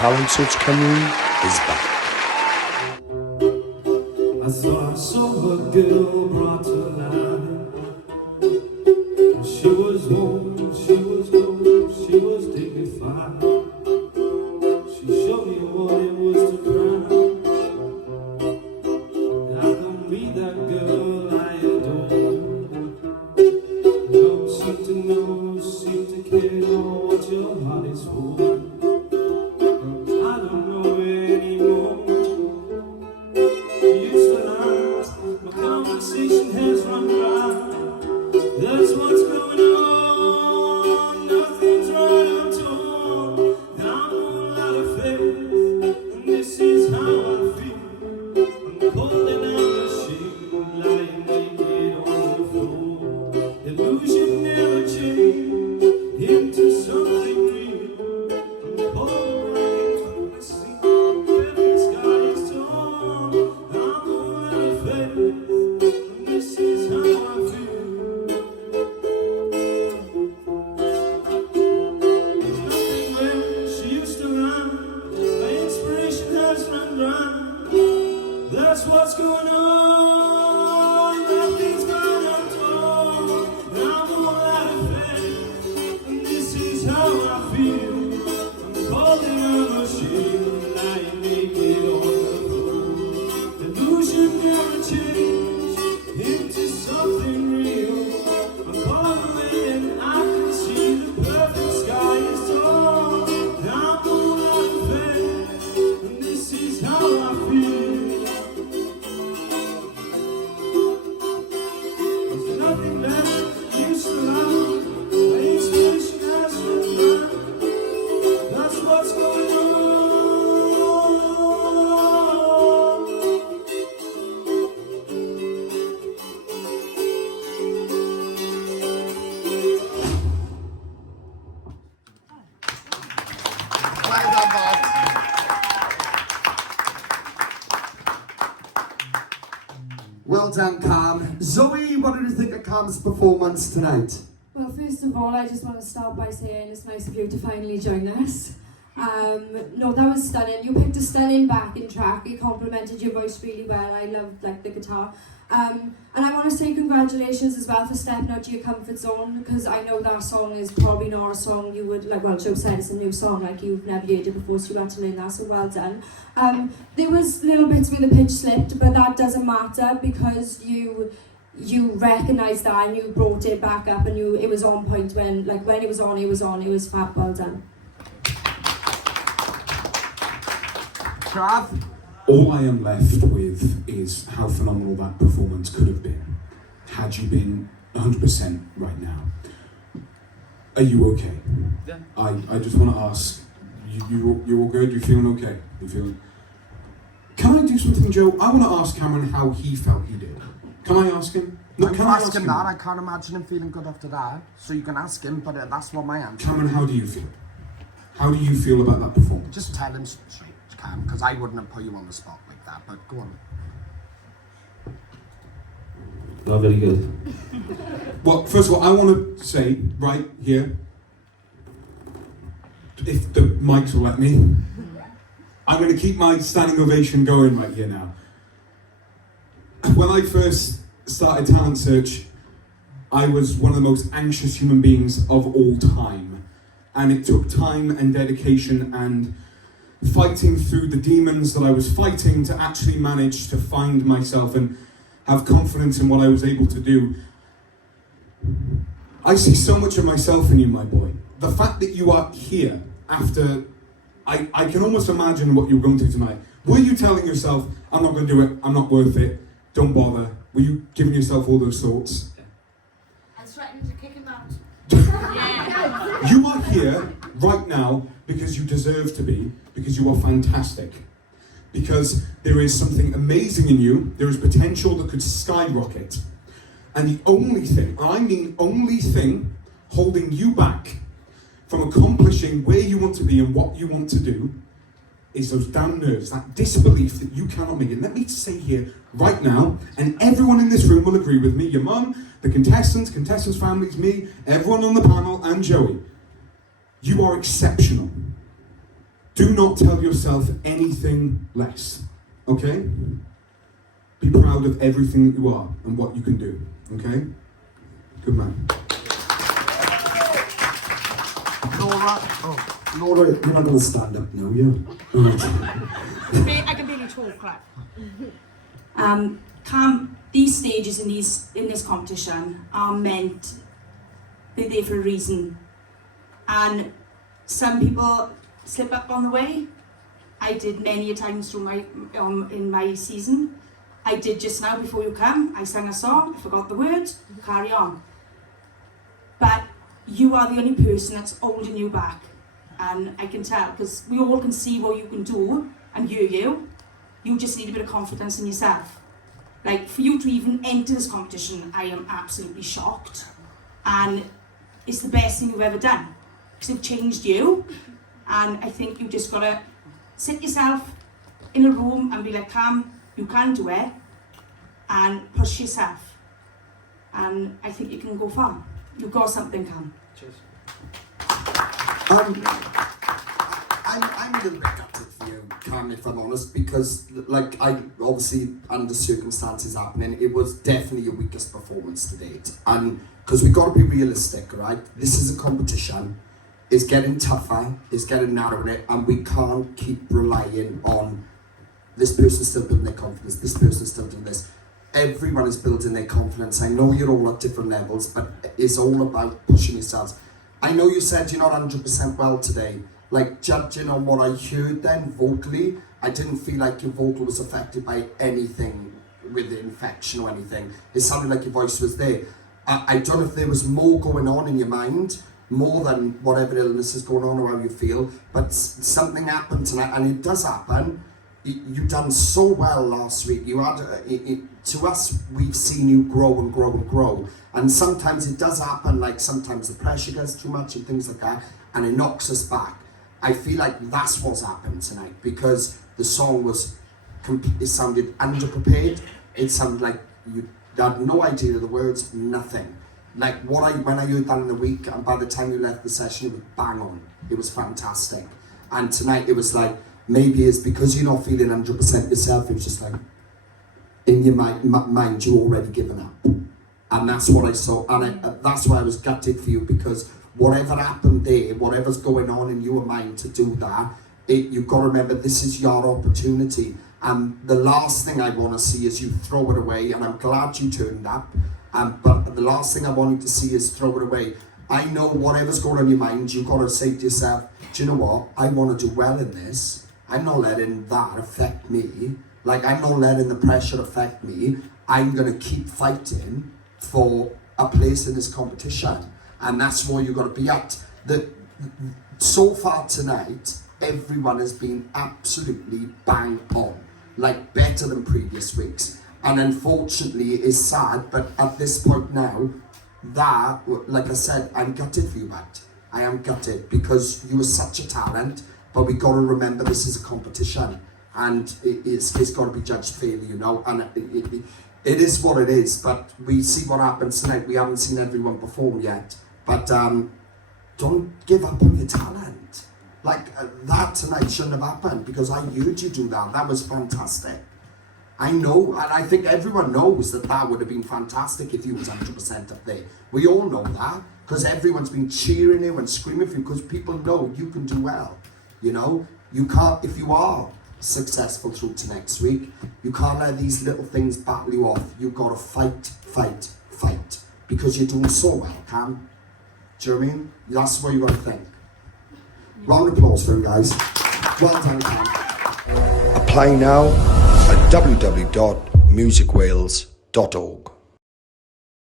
Talent Search Cymru is back. I thought I saw a girl brought to life. She was warm, she was cold, she was dignified. She showed me what it was to cry. I can be that girl I adore. Don't seem to know, seem to care what your heart is for. I don't know anymore. You used to lie, my conversation has run dry. That's what's going on. Nothing's right, I'm torn, and I'm all out of faith. And this is how I feel. I'm calling out the shame, lying naked on the floor. Illusion never changed into something real. I'm calling right from the sea. Every sky is torn. I'm all out of faith. And this is how I feel. That's what's going on. Nothing's gonna torn. I'm all out of faith, and this is how I feel. I'm holding on a shield, lying naked on the floor. Illusion never changed into something real. I'm caught away and I can see the perfect sky is torn. I'm all out of faith, and this is how I feel. Nothing left, used to lie. My inspiration has run dry. That's what's going on. Well done, Cam. Zoe, what did you think of Cam's performance tonight? Well, first of all, I just want to start by saying it's nice of you to finally join us. No, that was stunning. You picked a stunning backing track. It complemented your voice really well. I loved the guitar. And I want to say congratulations as well for stepping out of your comfort zone, because I know that song is probably not a song you would like. Well, Joe said it's a new song, like you've never heard it before, so you had to learn that. So well done. There was little bits where the pitch slipped, but that doesn't matter because you recognised that and you brought it back up, and it was on point when it was on. It was fab. Well done. Trav? All I am left with is how phenomenal that performance could have been had you been 100% right now. Are you okay? Yeah. I just want to ask, you're all good? You feeling okay? You feeling? Can I do something, Joe? I want to ask Cameron how he felt he did. Can I ask him? No, can can you I ask him that? I can't imagine him feeling good after that. So you can ask him, but that's what my answer. Cameron, how do you feel? How do you feel about that performance? Just tell him straight, Cam, because I wouldn't have put you on the spot like that. But go on. Not very good. Well, first of all, I want to say right here, if the mics will let me, I'm going to keep my standing ovation going right here now. When I first started Talent Search, I was one of the most anxious human beings of all time. And it took time and dedication and fighting through the demons that I was fighting to actually manage to find myself and have confidence in what I was able to do. I see so much of myself in you, my boy. The fact that you are here after, I can almost imagine what you were going through tonight. Were you telling yourself, I'm not going to do it, I'm not worth it, don't bother? Were you giving yourself all those thoughts? I threatened to kick him out. You are here right now because you deserve to be, because you are fantastic. Because there is something amazing in you, there is potential that could skyrocket. And the only thing, I mean only thing, holding you back from accomplishing where you want to be and what you want to do is those damn nerves, that disbelief that you cannot make it. Let me say here right now, and everyone in this room will agree with me, your mum, the contestants, families, me, everyone on the panel, and Joey. You are exceptional. Do not tell yourself anything less, okay? Be proud of everything that you are and what you can do, okay? Good man. Laura, you're not going to stand up now, yeah? Right. I can barely talk, right? These stages in this competition are meant, they're there for a reason. And some people slip up on the way. I did many a times through my in my season. I did just now before you come. I sang a song, I forgot the words, carry on. But you are the only person that's holding you back. And I can tell, because we all can see what you can do and hear you. You just need a bit of confidence in yourself. Like, for you to even enter this competition, I am absolutely shocked. And it's the best thing you've ever done. Because it changed you. And I think you just got to sit yourself in a room and be like, Cam, you can do it. And push yourself. And I think you can go far. You've got something, Cam. Cheers. I'm a little bit gutted for you, Cam, if I'm honest, because, like, I obviously, under circumstances happening, it was definitely your weakest performance to date. And because we've got to be realistic, right? This is a competition. It's getting tougher, it's getting narrower, and we can't keep relying on this person still building their confidence, this person still doing this. Everyone is building their confidence. I know you're all at different levels, but it's all about pushing yourselves. I know you said you're not 100% well today. Like, judging on what I heard then, vocally, I didn't feel like your vocal was affected by anything with the infection or anything. It sounded like your voice was there. I don't know if there was more going on in your mind, more than whatever illness is going on or how you feel, but something happened tonight, and it does happen. You done so well last week. You had, to us, we've seen you grow and grow and grow. And sometimes it does happen, like sometimes the pressure gets too much and things like that, and it knocks us back. I feel like that's what's happened tonight, because the song was, it sounded underprepared. It sounded like you had no idea of the words, nothing. Like when I heard that in the week, and by the time you left the session, it was bang on. It was fantastic. And tonight it was like, maybe it's because you're not feeling 100% yourself, it was just like, in your mind you're already given up. And that's what I saw, and that's why I was gutted for you, because whatever happened there, whatever's going on in your mind to do that, you've got to remember this is your opportunity. And the last thing I want to see is you throw it away, and I'm glad you turned up, but the last thing I want you to see is throw it away. I know whatever's going on in your mind, you've got to say to yourself, do you know what, I want to do well in this. I'm not letting that affect me. Like, I'm not letting the pressure affect me. I'm going to keep fighting for a place in this competition. And that's where you've got to be at. So far tonight, everyone has been absolutely bang on. Like, better than previous weeks. And unfortunately, it is sad, but at this point now, that, like I said, I'm gutted for you, Matt. I am gutted, because you were such a talent, but we got to remember this is a competition, and it's got to be judged fairly, you know, and it is what it is, but we see what happens tonight. We haven't seen everyone perform yet, but don't give up on your talent. Like, that tonight shouldn't have happened, because I heard you do that. That was fantastic. I know, and I think everyone knows that would have been fantastic if you was 100% up there. We all know that, because everyone's been cheering you and screaming for you, because people know you can do well. You know, you can't, if you are successful through to next week, you can't let these little things battle you off. You've got to fight, fight, fight, because you're doing so well, Cam. Do you know what I mean? That's what you got to think. Round of applause for him, guys. Well done, Cam. Apply now at www.musicwales.org.